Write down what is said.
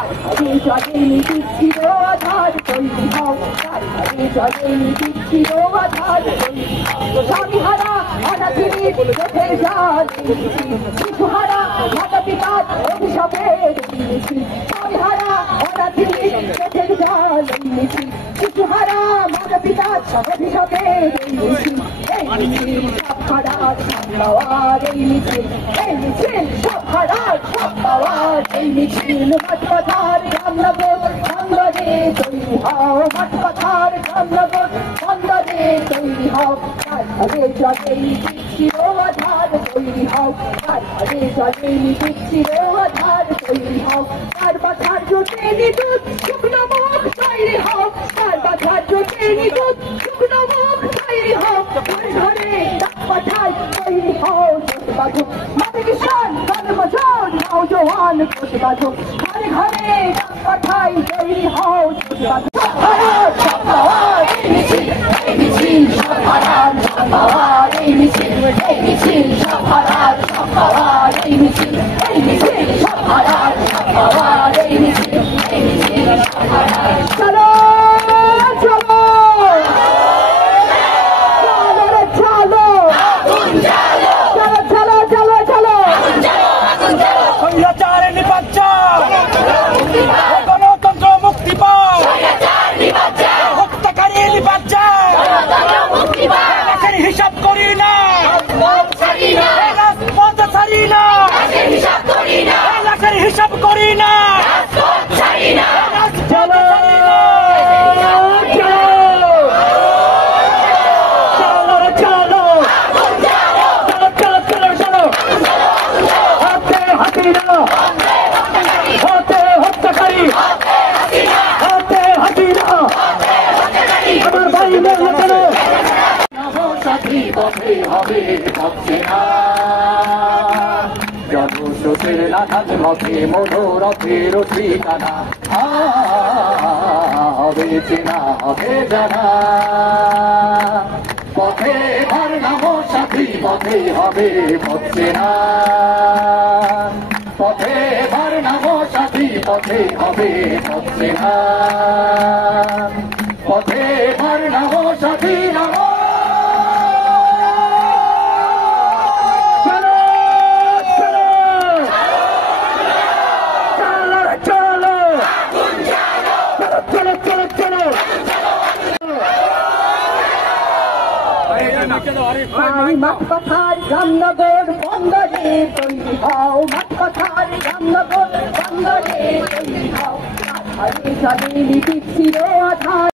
আধারে জলে মিটিছিল আধার তৈরি হও, আধারে জলে মিটিছিল আধার তৈরি হও। স্বামীহারা অনাথিনীর চোখের জল, শিশুহারা মাতা পিতার অভিশাপের মিছিল। স্বামীহারা অনাথিনীর চোখের জল মিছিল, শিশুহারা মাতা পিতার অভিশাপের মিছিল। এই মিছিল সব হারার সব পাওয়ার, এই মিছিল, এই মিছিল সব হারার সব পাওয়ার। এই মিছিল মাঠ পাথার রামনগর বন্দরে তৈরি হও, মাঠ পাথার রামনগর বন্দরে তৈরি হও। আধারে জলে মিটিছিল আধার তৈরি হও, আধারে জলে মিটিছিল আধার তৈরি হও। তার বাধার জোটে নিযুত শুকনো মুখ তৈরি হও, তার বাধার জোটে নিযুত শুকনো মুখ তৈরি হও। ঘরে ঘরে ডাক পাঠায় তৈরি হও জোট বাঁধো, মাটি কিষান গণভোজন নওজোয়ান জোট বাঁধো। ঘরে ঘরে ডাক পাঠায় তৈরি হও জোট বাঁধো। সব পাওয়ার এই মিছিল, এই মিছিল সব হারার সব পাওয়ার। এই মিছিল, এই মিছিল সব হারার সব পাওয়ার। এই মিছিল, এই মিছিল সব হারার সব পাওয়ার। এই মিছিল, এই মিছিল সব হারার। চলো চলো চলো চলো চলো চলো স্বৈরাচার নিপাত চাও, গণতন্ত্র মুক্তি পাও, হত্যাকারী নিপাত চাও। লাশের হিসাব করি না, রাজপথ ছাড়ি না, লাশের হিসাব করি না, রাজপথ ছাড়ি না। জনস্রোতের নানান রথে মনোরথের ঠিকানা হবে চেনা হবে জানা। পথে ভার নাম সাথী, পথে হবে পথ চেনা। পথে ভার নাম সাথী, পথে হবে পথ চেনা। পথে ভার নাম সাথী নাম। মাঠ পাথার রামনগর বন্দরে তৈরি হও, মাঠ পাথার রামনগর বন্দরে তৈরি হও। আধারে জলে মিটিছিল আধার।